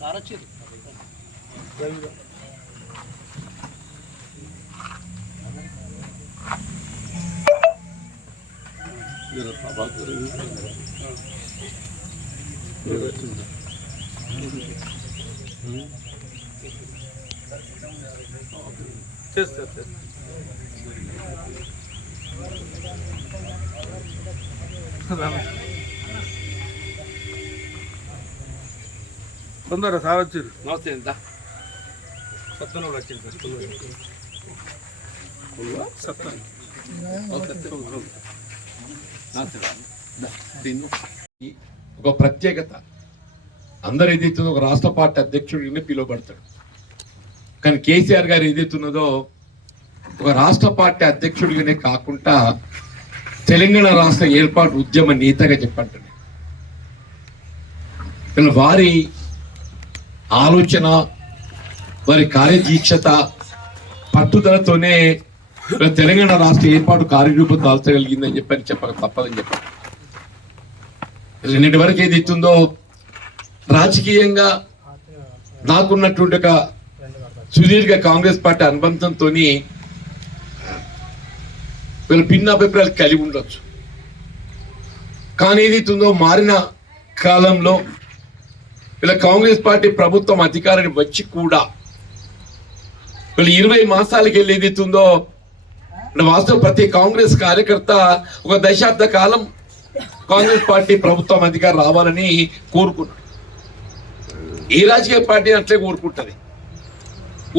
Sir వచ్చేది తొందర sir వచ్చారు. నమస్తే. ఎంత సత్తను వచ్చింది ఒక ప్రత్యేకత. అందరు ఏదైతుందో ఒక రాష్ట్ర పార్టీ అధ్యక్షుడిని పిలువబడతాడు. కానీ కేసీఆర్ గారు ఏదైతున్నదో ఒక రాష్ట్ర పార్టీ అధ్యక్షుడిగానే కాకుండా తెలంగాణ రాష్ట్ర ఏర్పాటు ఉద్యమ నేతగా చెప్పంటాడు. వారి ఆలోచన, వారి కార్యదీక్షత, పట్టుదలతోనే తెలంగాణ రాష్ట్ర ఏర్పాటు కార్యరూపం దాల్చగలిగిందని చెప్పని చెప్పక తప్పదని చెప్పారు. నిన్నటి వరకు ఏది ఇస్తుందో రాజకీయంగా నాకున్నటువంటి ఒక సుదీర్ఘ కాంగ్రెస్ పార్టీ అనుబంధంతో వీళ్ళు భిన్నాభిప్రాయాలు కలిగి ఉండొచ్చు. కానీ ఏదైతుందో మారిన కాలంలో వీళ్ళ కాంగ్రెస్ పార్టీ ప్రభుత్వం అధికారాన్ని వచ్చి కూడా వీళ్ళు 20 మాసాలకి వెళ్ళి ఏదైతుందో వాస్తవం ప్రతి కాంగ్రెస్ కార్యకర్త ఒక దశాబ్ద కాలం కాంగ్రెస్ పార్టీ ప్రభుత్వం అధికారం రావాలని కోరుకున్నాడు. ఏ రాజకీయ పార్టీ అట్లే కోరుకుంటుంది.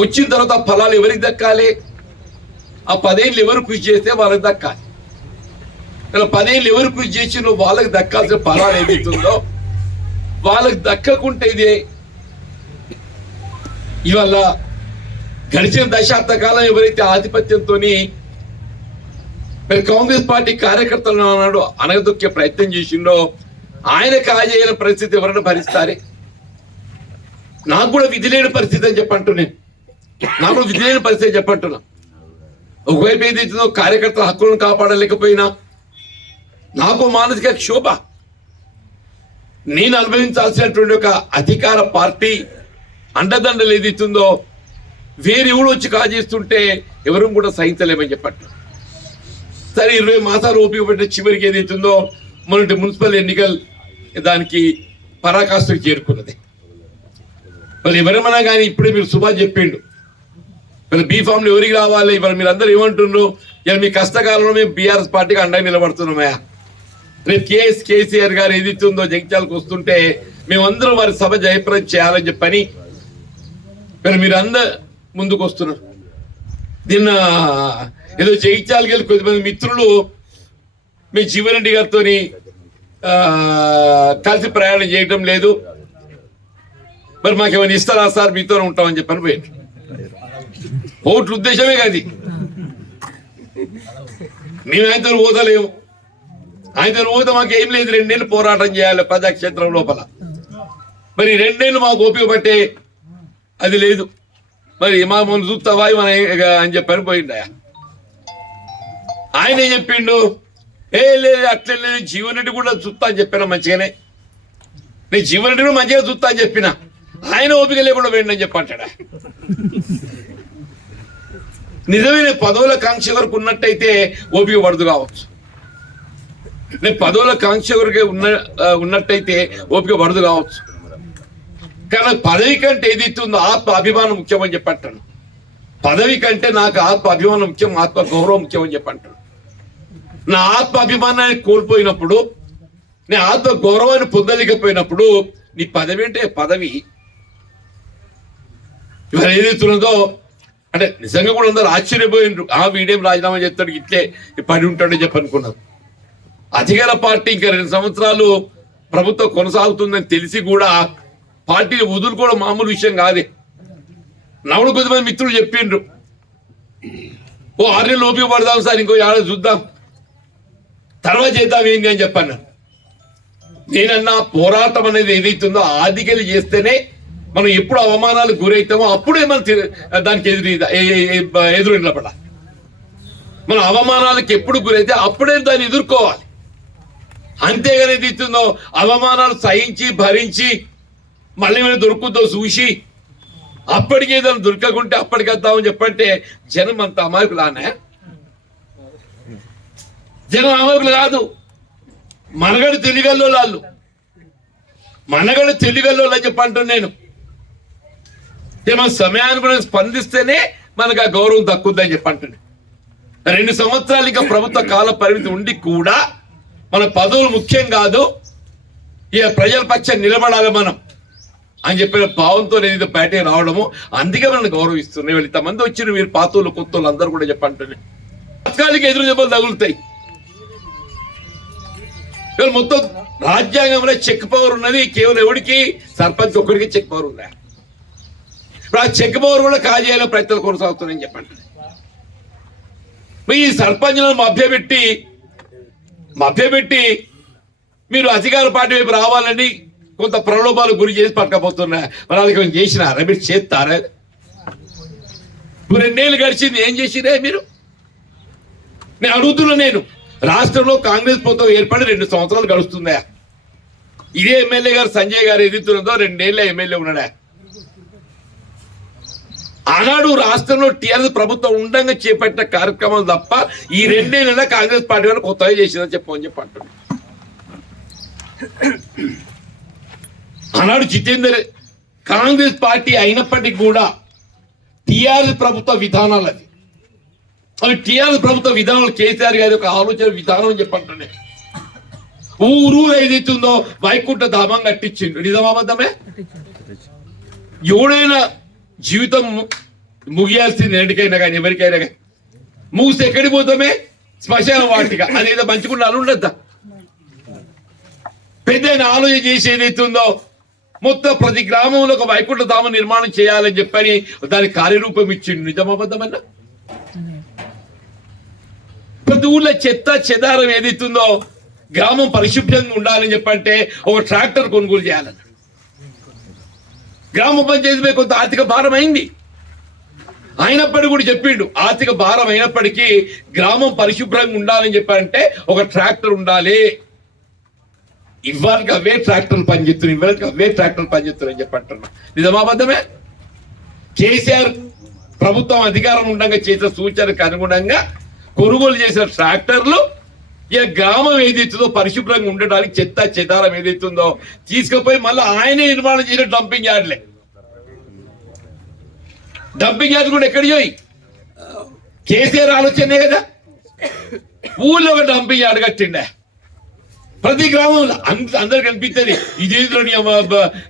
వచ్చిన తర్వాత ఫలాలు ఎవరికి దక్కాలి? ఆ 10 ఏళ్ళు ఎవరు కృషి చేస్తే వాళ్ళకి దక్కాలి. ఇలా 10 ఏళ్ళు ఎవరు కృషి చేసి నువ్వు వాళ్ళకి దక్కాల్సిన ఫలాలు ఏదైతుందో వాళ్ళకి దక్కకుంటే ఇదే ఇవాళ గడిచిన దశాబ్ద కాలం ఎవరైతే ఆధిపత్యంతో కాంగ్రెస్ పార్టీ కార్యకర్తలను అన్నాడు అనగదొక్కే ప్రయత్నం చేసిండో ఆయన కాజేయని పరిస్థితి ఎవరైనా భరిస్తారే? నాకు కూడా విధి లేని పరిస్థితి అని చెప్పంటున్నాను. నాకు కూడా విధి లేని పరిస్థితి చెప్పంటున్నా. ఒకవైపు ఏదైతుందో కార్యకర్తల హక్కులను కాపాడలేకపోయినా నాకు మానసిక క్షోభ, నేను అనుభవించాల్సినటువంటి ఒక అధికార పార్టీ అండదండలు ఏదైతుందో వేరే ఎవడు వచ్చి కాజేస్తుంటే ఎవరు కూడా సహించలేమని చెప్పట్టు. సరే 20 మాసాలు ఓపిక పట్టిన చివరికి ఏదైతుందో మొన్నటి మున్సిపల్ ఎన్నికలు దానికి పరాకాష్ఠకు చేరుకున్నది. వాళ్ళు ఎవరేమన్నా కానీ ఇప్పుడే మీరు సుభాష్ చెప్పిండు వీళ్ళు బీఫామ్లు ఎవరికి రావాలి? ఇవాళ మీరు అందరూ ఏమంటున్నారు? ఇలా మీ కష్టకాలంలో మేము బీఆర్ఎస్ పార్టీకి అండగా నిలబడుతున్నామయా. రేపు కేసీఆర్ గారు ఏదైతుందో జగిత్యాలకు వస్తుంటే మేమందరం వారి సభ జయప్రదం చేయాలని చెప్పని మీరు అందరు ముందుకు వస్తున్నారు. నిన్న ఏదో జగిత్యాలకి వెళ్ళి కొద్దిమంది మిత్రులు మీ జీవన్రెడ్డి గారితో కలిసి ప్రయాణం చేయటం లేదు, మరి మాకేమైనా ఇస్తారా సార్, మీతోనే ఉంటామని చెప్పని పోయారు. ఓట్ల ఉద్దేశమే కాదు, మేము ఆయనతో పోతలేము. ఆయనతో పోతే మాకు ఏం లేదు, 2 నెలలు పోరాటం చేయాలి ప్రజాక్షేత్రం లోపల. మరి 2 నెలలు మాకు ఓపిక అది లేదు. మరి మా మొన్న చూస్తావా అని చెప్పని పోయిండా. ఆయన ఏం చెప్పిండు? లేదు అట్లే లేదు, జీవన్రెడ్డి కూడా చూస్తా అని చెప్పిన మంచిగానే, నేను జీవన్రెడ్డి కూడా మంచిగా చూస్తా అని చెప్పిన, ఆయన ఓపిక లేకుండా పోయిండు అని చెప్పంటాడా. నిజమైన పదవుల కాంక్ష వరకు ఉన్నట్టయితే ఓపిక పడదు కావచ్చు. నేను పదవుల కాంక్ష వరకు ఉన్నట్టయితే ఓపిక పడదు కావచ్చు. కానీ పదవి కంటే ఏదైతుందో ఆత్మ అభిమానం ముఖ్యం అని చెప్పంటాను. పదవి కంటే నాకు ఆత్మ అభిమానం ముఖ్యం, ఆత్మ గౌరవం ముఖ్యం అని చెప్పంటాను. నా ఆత్మ అభిమానాన్ని కోల్పోయినప్పుడు, నేను ఆత్మ గౌరవాన్ని పొందలేకపోయినప్పుడు నీ పదవి అంటే పదవి ఇవాళ ఏదైతున్నదో అంటే నిజంగా కూడా అందరూ ఆశ్చర్యపోయినరు. వీడేం రాజీనామా చేస్తాడు, ఇట్లే పడి ఉంటాడని చెప్పనుకున్నారు. అధికార పార్టీ ఇంకా 2 సంవత్సరాలు ప్రభుత్వం కొనసాగుతుందని తెలిసి కూడా పార్టీని వదులుకోవడం మామూలు విషయం కాదే. నవ్వుడు కొద్దిమంది మిత్రులు చెప్పిండ్రు, ఓ 6 నెలలు ఓపిక పడదాం సార్, ఇంకో ఏడాది చూద్దాం, తర్వాత చేద్దాం ఏంటి అని చెప్పాను. నేనన్నా పోరాటం అనేది ఏదైతుందో ఆదికెళ్ళి చేస్తేనే మనం ఎప్పుడు అవమానాలకు గురవుతామో అప్పుడే మనం దానికి ఎదురు నిలబడ. మనం అవమానాలకు ఎప్పుడు గురైతే అప్పుడే దాన్ని ఎదుర్కోవాలి. అంతేగాని ఏదైతుందో అవమానాలు సహించి భరించి మళ్ళీ ఏమైనా దొరుకుతుందో చూసి అప్పటికి ఏదైనా దొరకకుంటే అప్పటికేద్దామని చెప్పంటే జనం అంత అమాయకులానే. జనం అమాయకులు కాదు, మనగడు తెలియగల్లో వాళ్ళు, మనగడు తెలియగల్లో అని చెప్పంటాను నేను. మన సమయానికి మనం స్పందిస్తేనే మనకు ఆ గౌరవం తక్కువదని చెప్పంటాను. 2 సంవత్సరాలు ఇంకా ప్రభుత్వ కాల పరిమితి ఉండి కూడా మన పదవులు ముఖ్యం కాదు, ఇక ప్రజల పక్షం నిలబడాలి మనం అని చెప్పిన భావంతో ఏదైతే బయటకు రావడము, అందుకే మనం గౌరవిస్తున్నాయి. వీళ్ళు ఇంతమంది వచ్చిన మీరు పాతోళ్ళు కొత్తోళ్ళు అందరూ కూడా చెప్పంటారు. పథకాలకి ఎదురు దెబ్బలు తగులుతాయి. వీళ్ళు మొత్తం రాజ్యాంగంలో చెక్ పవర్ ఉన్నది, కేవలం ఎవరికి? సర్పంచ్ ఒక్కడికి చెక్ పవర్ ఉందా? ఇప్పుడు ఆ చెక్ పవర్ కూడా కాజేయాలో ప్రయత్నాలు కొనసాగుతున్నాయని చెప్పండి. ఈ సర్పంచ్లను మభ్యపెట్టి మీరు అధికార పార్టీ వైపు రావాలని కొంత ప్రలోభాలు గురి చేసి పట్టకపోతున్నా. మరి వాళ్ళకి చేసినారా? మీరు చేస్తారా? 2 ఏళ్ళు గడిచింది, ఏం చేసిరే మీరు? నేను అడుగుతున్నా. నేను రాష్ట్రంలో కాంగ్రెస్ ప్రభుత్వం ఏర్పడి 2 సంవత్సరాలు గడుస్తుందా? ఇదే ఎమ్మెల్యే గారు సంజయ్ గారు ఎదుగుతున్నదో 2 ఏళ్ళ ఎమ్మెల్యే ఉన్నాడా? ఆనాడు రాష్ట్రంలో టీఆర్ఎస్ ప్రభుత్వం ఉండగా చేపట్టిన కార్యక్రమాలు తప్ప ఈ 2 ఏళ్ళ కాంగ్రెస్ పార్టీ వాళ్ళు కొత్తగా చేసిందని చెప్పని చెప్పి అంటున్నాడు. ఆనాడు జితేందర్ కాంగ్రెస్ పార్టీ అయినప్పటికీ కూడా టీఆర్ఎస్ ప్రభుత్వ విధానాలు అవి టీఆర్ఎస్ ప్రభుత్వ విధానాలు కేసీఆర్ గారి ఒక ఆలోచన విధానం అని చెప్పంటున్నాయి. ఊరు ఏదైతుందో వైకుంఠ ధామం కట్టించిండు. నిజమాబద్ధమే? ఎవడైనా జీవితం ముగియాల్సింది ఎన్నికైనా కానీ ఎవరికైనా కానీ. ముగిస్తే ఎక్కడికి పోతామే? శ్మశాన వాటిక. అదేదో మంచుకున్న ఉండద్దా? పెద్ద ఆలోచన చేసి ఏదైతుందో మొత్తం ప్రతి గ్రామంలో ఒక వైకుంఠ ధామ నిర్మాణం చేయాలని చెప్పని దానికి కార్యరూపం ఇచ్చిండు. నిజమాబద్ధమన్నా? ప్రతి ఊళ్ళో చెత్త చెదారం ఏదైతుందో గ్రామం పరిశుభ్రంగా ఉండాలని చెప్పంటే ఒక ట్రాక్టర్ కొనుగోలు చేయాలన్న. గ్రామ పంచాయతీ కొంత ఆర్థిక భారం అయింది, అయినప్పటికీ కూడా చెప్పిండు ఆర్థిక భారం అయినప్పటికీ గ్రామం పరిశుభ్రంగా ఉండాలని చెప్పారంటే ఒక ట్రాక్టర్ ఉండాలి. ఇవాళకి అవే ట్రాక్టర్లు పనిచేస్తున్నాయి, ఇవాళకి అవే ట్రాక్టర్లు పనిచేస్తున్నాయి అని చెప్పంటున్నా. నిజమాబద్ధమే? కేసీఆర్ ప్రభుత్వం అధికారం ఉండగా చేసిన సూచనకు అనుగుణంగా కొనుగోలు చేసిన ట్రాక్టర్లు ఇక గ్రామం ఏదైతుందో పరిశుభ్రంగా ఉండడానికి చెత్త చెదారం ఏదైతుందో తీసుకుపోయి మళ్ళీ ఆయనే నిర్మాణం చేసిన డంపింగ్ యార్డ్లే. డంపింగ్ యార్డ్ కూడా ఎక్కడికి పోయి? కేసీఆర్ ఆలోచనే కదా. ఊళ్ళో ఒక డంపింగ్ యార్డ్ కట్టిండే. ప్రతి గ్రామంలో అందరికి కనిపిస్తుంది ఇదేదో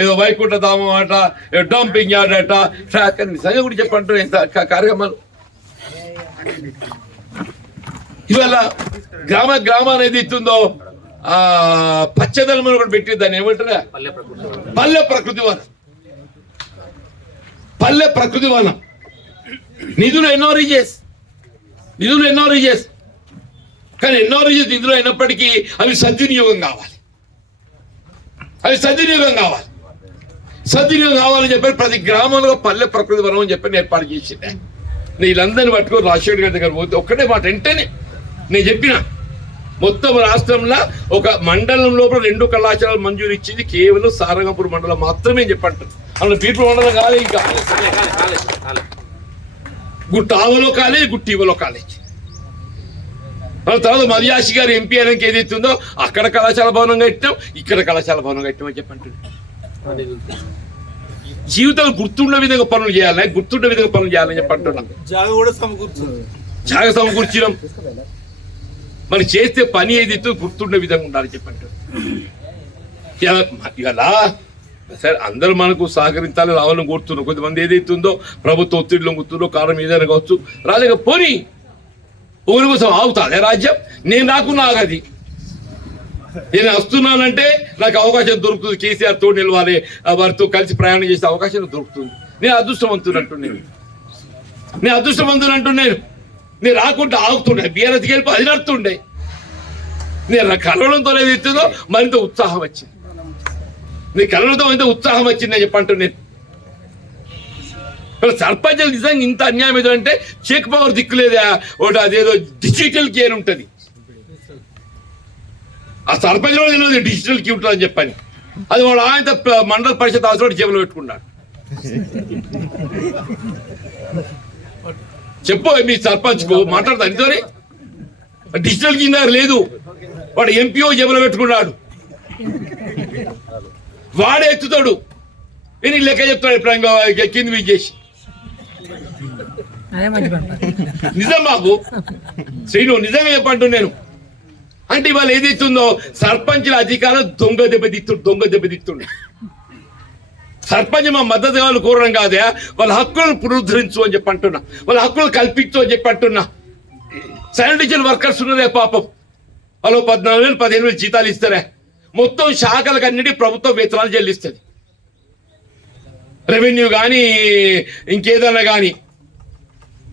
ఏదో వైకుంఠ ధామం అట, డంపింగ్ యార్డ్ అట, ట్రాక్ అని. నిజంగా కూడా చెప్పంటారు ఎంత కార్యక్రమాలు. ఇవాళ గ్రామాలు ఏది ఇస్తుందో పచ్చదనం కూడా పెట్టి దాన్ని ఏమంటారా? పల్లె ప్రకృతి వనం. పల్లె ప్రకృతి వనం. నిధులు ఎన్నో రీజెస్ కానీ ఎన్నో రీజెస్ నిధులు అయినప్పటికీ అవి సద్వినియోగం కావాలి. సద్వినియోగం కావాలని చెప్పి ప్రతి గ్రామంలో పల్లె ప్రకృతి వనం అని చెప్పి ఏర్పాటు చేసిండే. వీళ్ళందరినీ పట్టుకొని రాజశేఖర్ గారి దగ్గర పోతే ఒక్కటే మాట వెంటనే నేను చెప్పిన మొత్తం రాష్ట్రంలో ఒక మండలం లోపల 2 కళాశాలలు మంజూరు ఇచ్చింది కేవలం సారంగపూర్ మండలం మాత్రమే చెప్పంటారు. అందులో బీర్పూర్ మండలం కాలేదు, ఇంకా గుట్టావలో కాలేజ్, గుట్టివలో కాలేజ్. తర్వాత మర్యాసి గారు ఎంపీ అయినాక ఏదైతుందో అక్కడ కళాశాల భవనం కట్టినాం, ఇక్కడ కళాశాల భవనం కట్టినాం అని చెప్పంటారు. జీవితాలు గుర్తుండే విధంగా పనులు చేయాలని చెప్పంటున్నాం. జాగ సమకూర్చినాం. మరి చేస్తే పని ఏదైతే గుర్తుండే విధంగా ఉండాలని చెప్పంటారు. ఇలా సరే అందరూ మనకు సహకరించాలి, రావాలని కోరుతున్నారు. కొంతమంది ఏదైతుందో ప్రభుత్వ ఒత్తిడిలో గుర్తుందో కారణం ఏదైనా కావచ్చు, రాలేకపోని ఊరి కోసం ఆగుతాదే రాజ్యం. నేను రాకున్నా ఆగది. నేను వస్తున్నానంటే నాకు అవకాశం దొరుకుతుంది. కేసీఆర్ తోడు నిలవాలి, వారితో కలిసి ప్రయాణం చేసే అవకాశం దొరుకుతుంది. నేను అదృష్టవంతుడు అంటున్నాను, నేను అదృష్టవంతుడు అంటున్నాను. నేను రాకుండా ఆగుతుండే, బీఆర్ఎస్కి వెళ్ళి అది నడుతుండే. నేను కలవడంతో ఏదైతుందో మరింత ఉత్సాహం వచ్చింది, నీ కలవడంతో మరింత ఉత్సాహం వచ్చింది అని చెప్పంటున్నాను. సర్పంచులు నిజంగా ఇంత అన్యాయం ఏదో అంటే చెక్ పవర్ దిక్కులేదా, ఒకటి అదేదో డిజిటల్ కేర్ ఉంటుంది. ఆ సర్పంచ్ కూడా తెలియదు డిజిటల్ క్యూ ఉంటుంది అని చెప్పని. అది వాడు ఆయన మండల పరిషత్ అవసరం జేబులో పెట్టుకున్నాడు. చెప్పు మీ సర్పంచ్ కు మాట్లాడతా నిజమే, డిజిటల్ కింద లేదు. వాడు ఎంపీఓ జేబులో పెట్టుకున్నాడు, వాడే ఎత్తుతాడు. నేను లెక్క చెప్తాడు ఇప్పుడు కింద వీక్ చేసి. నిజం బాబు శ్రీను, నిజంగా చెప్పంటు నేను. అంటే ఇవాళ ఏదైతుందో సర్పంచుల అధికారం దొంగ దెబ్బతిత్తుండే. సర్పంచ్ మా మద్దతు కావాలి కోరడం కాదే, వాళ్ళ హక్కులను పునరుద్ధరించు అని చెప్పి అంటున్నా, వాళ్ళ హక్కులు కల్పించు అని చెప్పి అంటున్నా. శానిటేషన్ వర్కర్స్ ఉన్నారే పాపం, వాళ్ళు 14,000 15,000 జీతాలు ఇస్తారే. మొత్తం శాఖలకు అన్నిటి ప్రభుత్వం వేతనాలు చెల్లిస్తుంది, రెవెన్యూ కానీ ఇంకేదన్నా కానీ.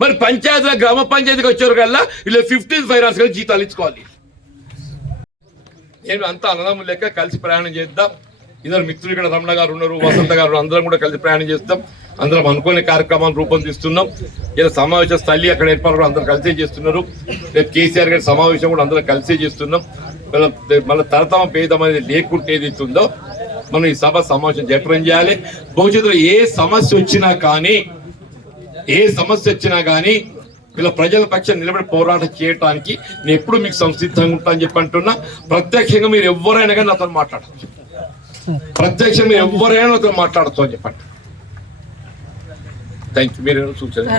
మరి పంచాయతీల గ్రామ పంచాయతీకి వచ్చారు కల్లా వీళ్ళు 15th ఫైనాన్స్ కలిసి జీతాలు ఇచ్చుకోవాలి. నేను అంతా అన్నదమ్ములు లెక్క కలిసి ప్రయాణం చేద్దాం. ఇద్దరు మిత్రులు ఇక్కడ రమణ గారు ఉన్నారు, వసంత గారు, అందరం కూడా కలిసి ప్రయాణం చేస్తాం. అందరం అనుకునే కార్యక్రమాలు రూపొందిస్తున్నాం. ఇలా సమావేశ స్థలి అక్కడ ఏర్పాటు కూడా అందరూ కలిసే చేస్తున్నారు. రేపు కేసీఆర్ గారి సమావేశం కూడా అందరం కలిసే చేస్తున్నాం. మళ్ళీ తరతమ భేదం అనేది లేకుంటే ఏదైతుందో మనం ఈ సభ సమావేశం జయప్రదం చేయాలి. భవిష్యత్తులో ఏ సమస్య వచ్చినా కానీ వీళ్ళ ప్రజల పక్షాన్ని నిలబడి పోరాటం చేయడానికి నేను ఎప్పుడు మీకు సంసిద్ధంగా ఉంటా అని చెప్పి అంటున్నా. ప్రత్యక్షంగా మీరు ఎవరైనా కానీ నాతో మాట్లాడచ్చు, ప్రత్యక్షంగా మీరు ఎవరైనా నాతో మాట్లాడచ్చు అని చెప్పండి. Thank you. మీరు సూచన